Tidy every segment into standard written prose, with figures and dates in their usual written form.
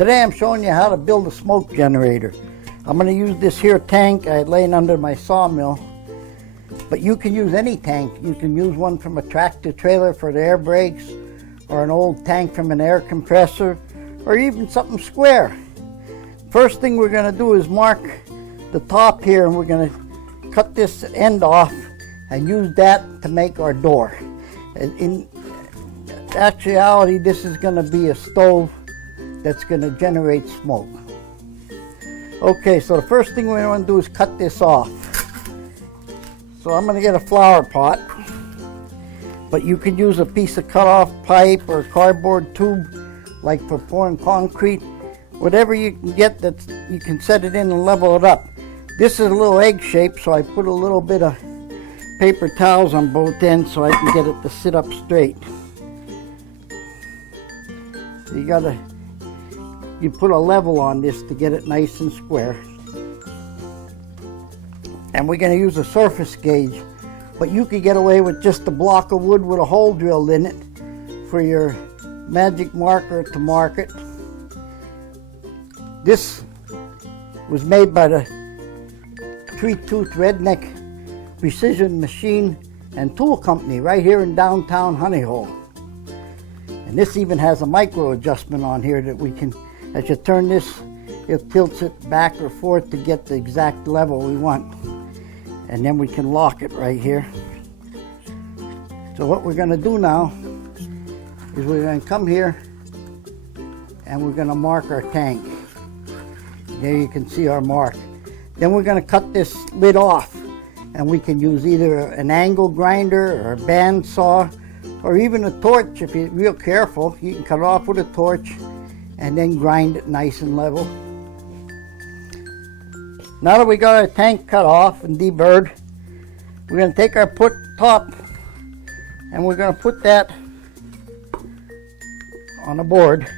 Today I'm showing you how to build a smoke generator. I'm going to use this here tank I had laying under my sawmill, but you can use any tank. You can use one from a tractor trailer for the air brakes, or an old tank from an air compressor, or even something square. First thing we're going to do is mark the top here, and we're going to cut this end off and use that to make our door. In actuality, this is going to be a stove that's going to generate smoke. Okay, so the first thing we want to do is cut this off. So I'm going to get a flower pot, but you can use a piece of cut-off pipe or a cardboard tube, like for pouring concrete. Whatever you can get, that you can set it in and level it up. This is a little egg shape, so I put a little bit of paper towels on both ends so I can get it to sit up straight. So you put a level on this to get it nice and square. And we're going to use a surface gauge, but you could get away with just a block of wood with a hole drilled in it for your magic marker to mark it. This was made by the Three-Tooth Redneck Precision Machine and Tool Company right here in downtown Honeyhole. And this even has a micro adjustment on here that we can, as you turn this, it tilts it back or forth to get the exact level we want. And then we can lock it right here. So what we're going to do now is we're going to come here and we're going to mark our tank. There you can see our mark. Then we're going to cut this lid off, and we can use either an angle grinder or a band saw, or even a torch. If you're real careful, you can cut it off with a torch and then grind it nice and level. Now that we got our tank cut off and deburred, we're going to take our top and we're going to put that on a board.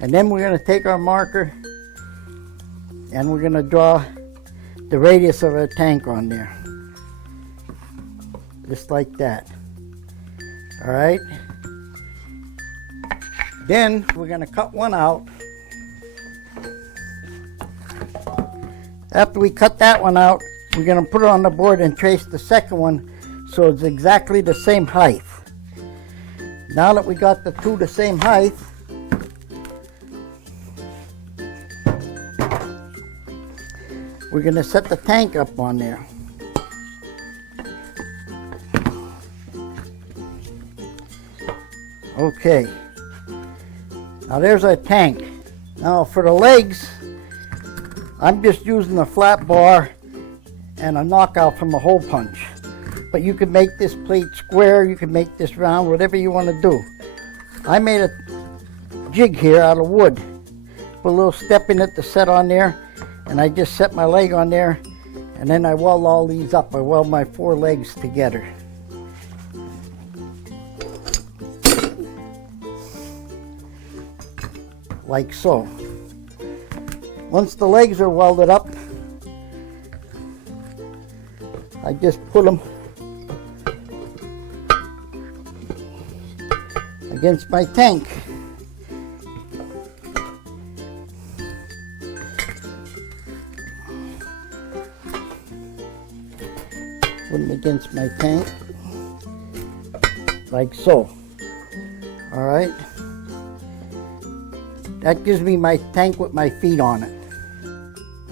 And then we're going to take our marker and we're going to draw the radius of our tank on there. Just like that. All right. Then we're going to cut one out. After we cut that one out, we're going to put it on the board and trace the second one so it's exactly the same height. Now that we got the two the same height, we're going to set the tank up on there. Okay, now there's our tank. Now for the legs, I'm just using a flat bar and a knockout from a hole punch. But you can make this plate square, you can make this round, whatever you want to do. I made a jig here out of wood. Put a little step in it to set on there, and I just set my leg on there, and then I weld all these up. I weld my four legs together. Like so. Once the legs are welded up, I just put them against my tank. Put them against my tank, like so. All right. That gives me my tank with my feet on it.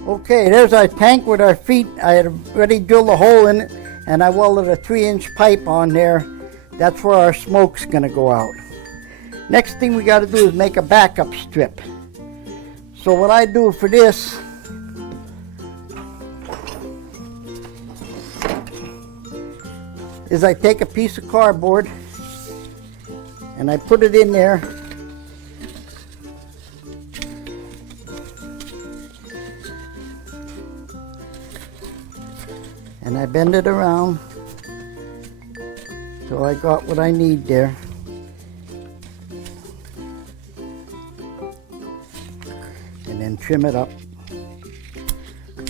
Okay, there's our tank with our feet. I had already drilled a hole in it, and I welded a 3-inch pipe on there. That's where our smoke's gonna go out. Next thing we gotta do is make a backup strip. So what I do for this is I take a piece of cardboard and I put it in there. And I bend it around till I got what I need there. And then trim it up.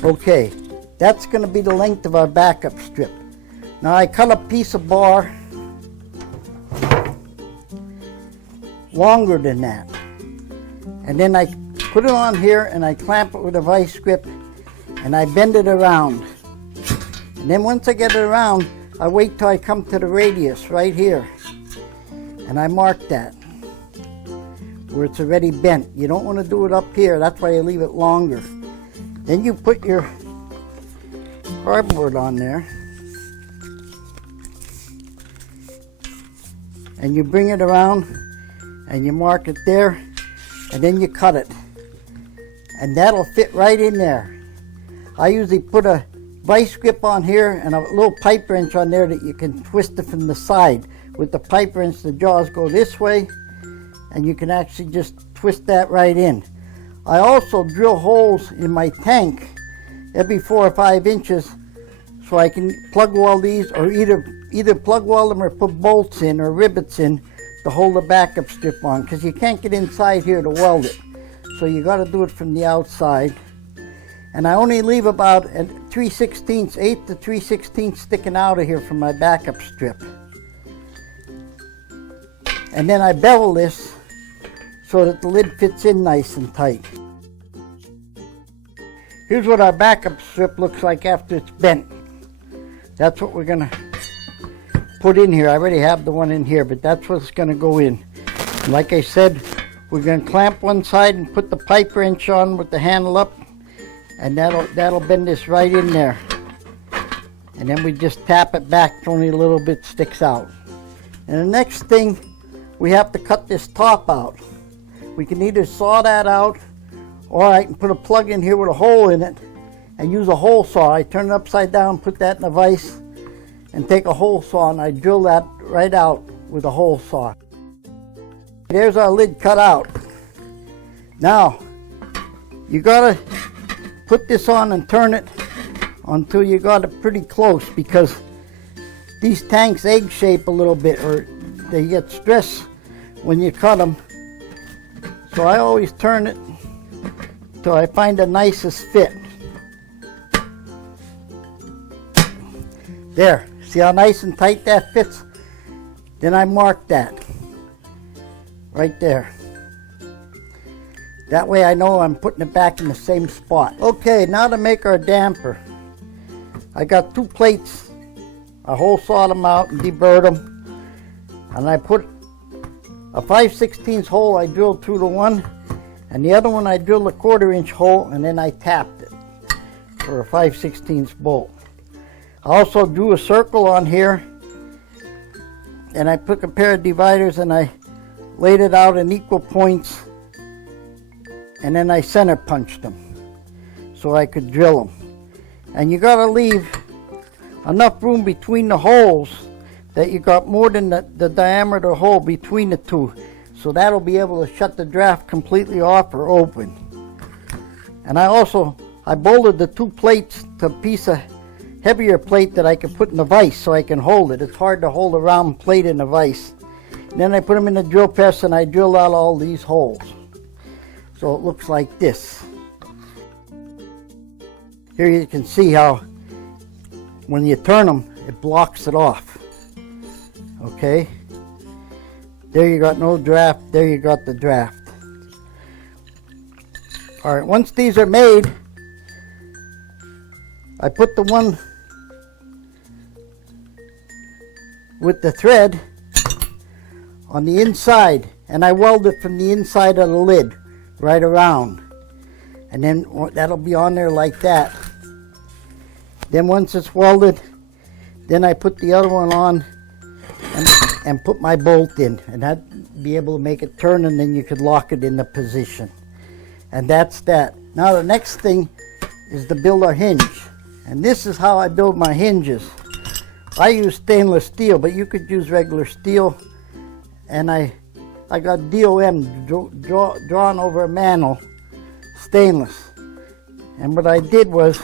Okay, that's going to be the length of our backup strip. Now I cut a piece of bar longer than that. And then I put it on here and I clamp it with a vice grip and I bend it around. And then once I get it around, I wait till I come to the radius right here. And I mark that where it's already bent. You don't want to do it up here, that's why you leave it longer. Then you put your cardboard on there and you bring it around and you mark it there and then you cut it. And that'll fit right in there. I usually put a vice grip on here and a little pipe wrench on there that you can twist it from the side. With the pipe wrench, the jaws go this way and you can actually just twist that right in. I also drill holes in my tank every 4 or 5 inches so I can plug weld these, or either plug weld them or put bolts in or rivets in to hold the backup strip on, because you can't get inside here to weld it. So you got to do it from the outside. And I only leave about 3/16, 1/8 to 3/16 sticking out of here from my backup strip. And then I bevel this so that the lid fits in nice and tight. Here's what our backup strip looks like after it's bent. That's what we're going to put in here. I already have the one in here, but that's what's going to go in. And like I said, we're going to clamp one side and put the pipe wrench on with the handle up, and that'll bend this right in there. And then we just tap it back so only a little bit sticks out. And the next thing, we have to cut this top out. We can either saw that out, or I can put a plug in here with a hole in it and use a hole saw. I turn it upside down, put that in a vise, and take a hole saw and I drill that right out with a hole saw. There's our lid cut out. Now, you gotta put this on and turn it until you got it pretty close, because these tanks egg shape a little bit, or they get stressed when you cut them. So I always turn it till I find the nicest fit. There, see how nice and tight that fits? Then I mark that right there. That way I know I'm putting it back in the same spot. Okay, now to make our damper. I got 2 plates. I hole sawed them out and deburred them. And I put a 5/16 hole I drilled through the one, and the other one I drilled a 1/4 inch hole, and then I tapped it for a 5/16 bolt. I also drew a circle on here, and I took a pair of dividers and I laid it out in equal points, and then I center punched them so I could drill them. And you got to leave enough room between the holes that you got more than the diameter hole between the two, so that'll be able to shut the draft completely off or open. And I bolted the 2 plates to a piece of heavier plate that I can put in a vise so I can hold it. It's hard to hold a round plate in a vise. And then I put them in the drill press and I drilled out all these holes. So it looks like this. Here you can see how when you turn them, it blocks it off. Okay? There you got no draft, there you got the draft. Alright, once these are made, I put the one with the thread on the inside, and I weld it from the inside of the lid right around, and then that'll be on there like that. Then once it's welded, then I put the other one on and put my bolt in, and that'd be able to make it turn, and then you could lock it in the position. And that's that. Now the next thing is to build our hinge, and this is how I build my hinges. I use stainless steel, but you could use regular steel, and I got DOM drawn over a mantle, stainless. And what I did was,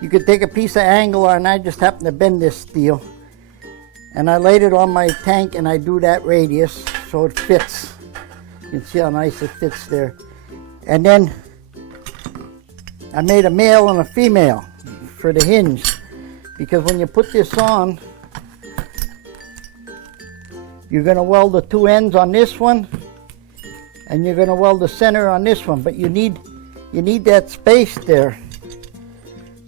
you could take a piece of angle, and I just happened to bend this steel, and I laid it on my tank, and I do that radius so it fits. You can see how nice it fits there. And then I made a male and a female for the hinge, because when you put this on, You're going to weld the two ends on this one, and you're going to weld the center on this one, but you need that space there.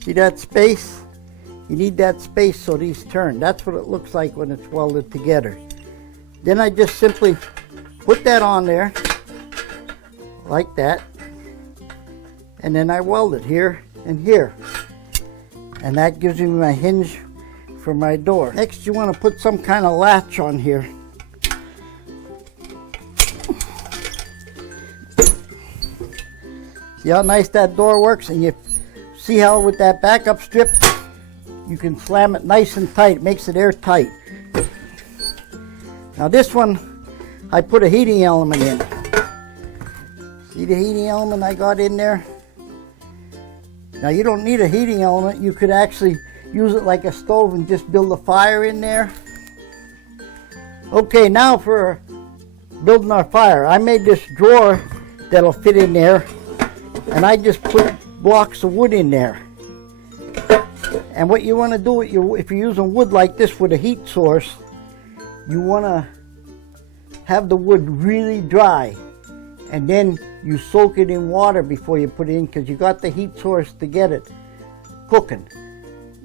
See that space? You need that space so these turn. That's what it looks like when it's welded together. Then I just simply put that on there like that, and then I weld it here and here, and that gives me my hinge for my door. Next, you want to put some kind of latch on here. See how nice that door works? And you see how with that backup strip you can slam it nice and tight. It makes it airtight. Now this one I put a heating element in. See the heating element I got in there? Now you don't need a heating element. You could actually use it like a stove and just build a fire in there. Okay, now for building our fire. I made this drawer that'll fit in there, and I just put blocks of wood in there. And what you want to do, if you're using wood like this with a heat source, you want to have the wood really dry, and then you soak it in water before you put it in, because you got the heat source to get it cooking.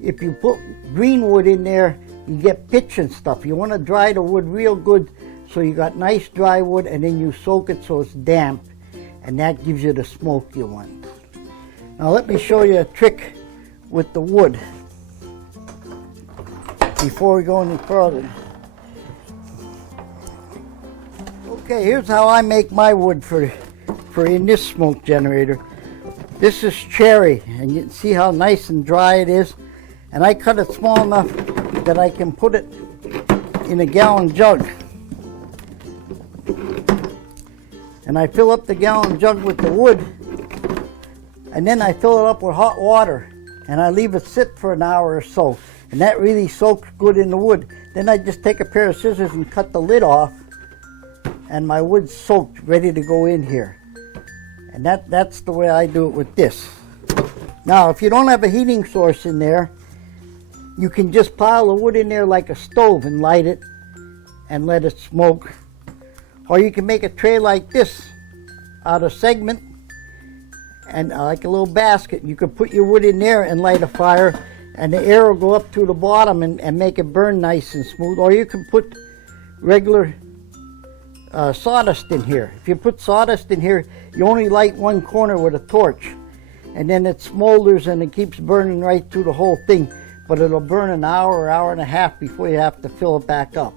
If you put green wood in there, you get pitch and stuff. You want to dry the wood real good so you got nice dry wood, and then you soak it so it's damp, and that gives you the smoke you want. Now let me show you a trick with the wood before we go any further. Okay, here's how I make my wood for in this smoke generator. This is cherry, and you can see how nice and dry it is. And I cut it small enough that I can put it in a gallon jug. And I fill up the gallon jug with the wood, and then I fill it up with hot water, and I leave it sit for an hour or so, and that really soaks good in the wood. Then I just take a pair of scissors and cut the lid off, and my wood's soaked, ready to go in here. And that's the way I do it with this. Now, if you don't have a heating source in there, you can just pile the wood in there like a stove and light it and let it smoke. Or you can make a tray like this out of segment, and like a little basket. You could put your wood in there and light a fire, and the air will go up to the bottom and make it burn nice and smooth. Or you can put regular sawdust in here. If you put sawdust in here, you only light one corner with a torch, and then it smolders and it keeps burning right through the whole thing, but it'll burn an hour or hour and a half before you have to fill it back up.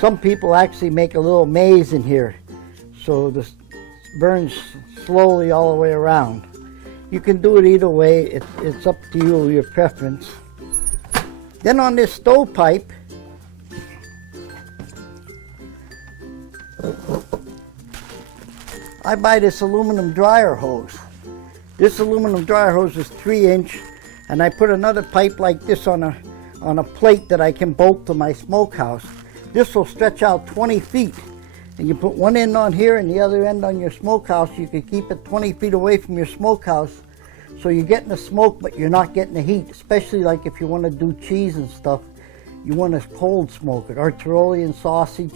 Some people actually make a little maze in here so this burns slowly all the way around. You can do it either way. It's up to you, your preference. Then on this stovepipe, I buy this aluminum dryer hose. This aluminum dryer hose is 3-inch, and I put another pipe like this on a plate that I can bolt to my smokehouse. This will stretch out 20 feet, and you put one end on here and the other end on your smokehouse. You can keep it 20 feet away from your smokehouse, so you're getting the smoke but you're not getting the heat, especially like if you want to do cheese and stuff. You want to cold smoke it, or Tyrolean sausage.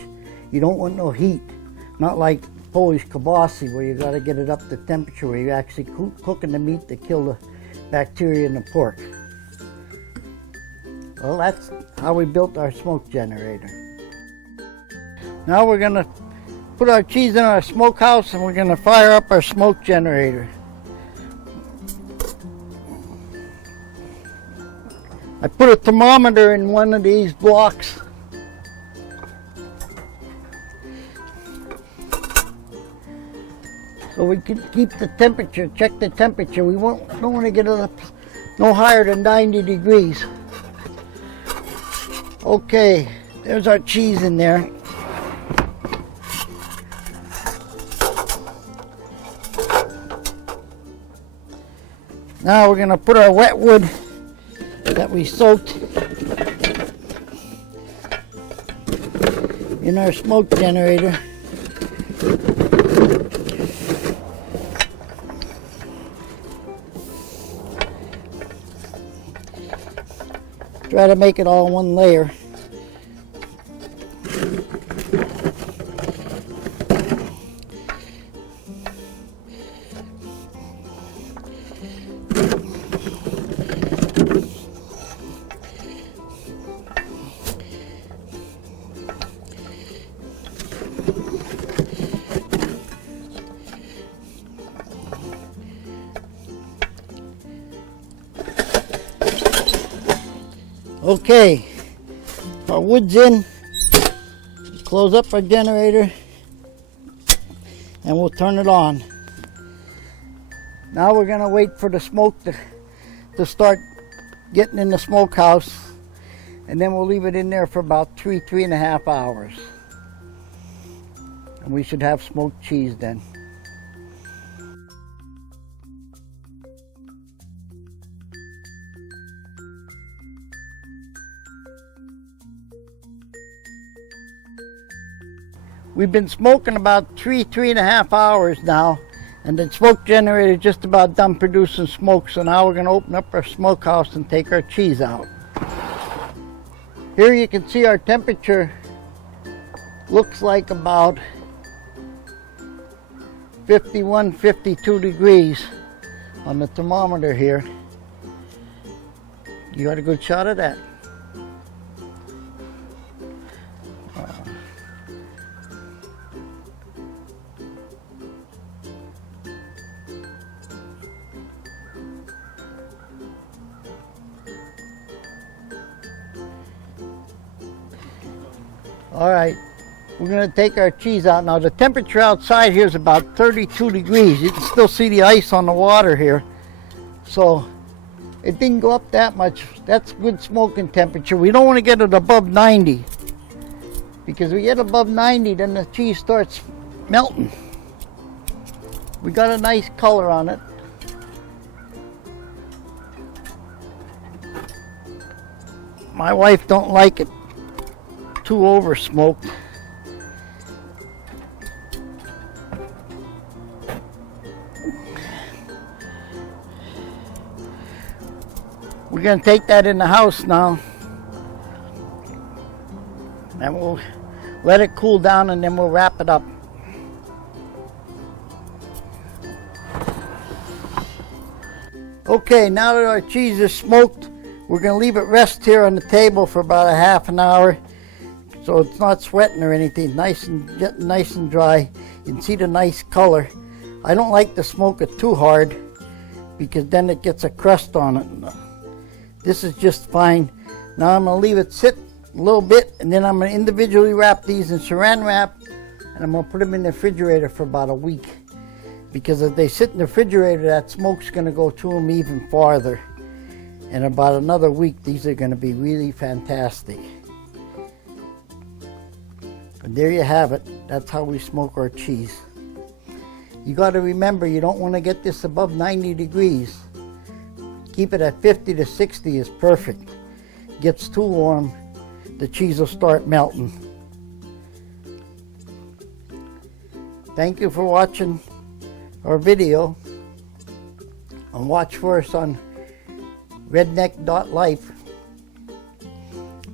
You don't want no heat, not like Polish kibasi where you got to get it up to temperature where you're actually cooking the meat to kill the bacteria in the pork. Well, that's how we built our smoke generator. Now we're going to put our cheese in our smokehouse, and we're going to fire up our smoke generator. I put a thermometer in one of these blocks. So we can keep the temperature, check the temperature. We don't want to get it up no higher than 90 degrees. Okay, there's our cheese in there. Now we're going to put our wet wood that we soaked in our smoke generator. Try to make it all one layer. Okay, our wood's in. Close up our generator and we'll turn it on. Now we're gonna wait for the smoke to start getting in the smokehouse, and then we'll leave it in there for about 3.5 hours. And we should have smoked cheese then. We've been smoking about 3.5 hours now, and the smoke generator is just about done producing smoke. So now we're going to open up our smokehouse and take our cheese out. Here you can see our temperature looks like about 51, 52 degrees on the thermometer here. You got a good shot of that. All right, we're going to take our cheese out. Now the temperature outside here is about 32 degrees. You can still see the ice on the water here. So it didn't go up that much. That's good smoking temperature. We don't want to get it above 90. Because we get above 90, then the cheese starts melting. We got a nice color on it. My wife don't like it too over smoked. We're going to take that in the house now, and we'll let it cool down, and then we'll wrap it up. Okay, now that our cheese is smoked, we're going to leave it rest here on the table for about a half an hour, so it's not sweating or anything. Nice and dry. You can see the nice color. I don't like to smoke it too hard because then it gets a crust on it. This is just fine. Now I'm going to leave it sit a little bit, and then I'm going to individually wrap these in saran wrap, and I'm going to put them in the refrigerator for about a week, because if they sit in the refrigerator, that smoke's going to go to them even farther. In about another week, these are going to be really fantastic. And there you have it. That's how we smoke our cheese. You got to remember, you don't want to get this above 90 degrees. Keep it at 50 to 60 is perfect. Gets too warm, the cheese will start melting. Thank you for watching our video, and watch for us on Redneck.Life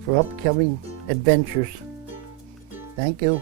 for upcoming adventures. Thank you.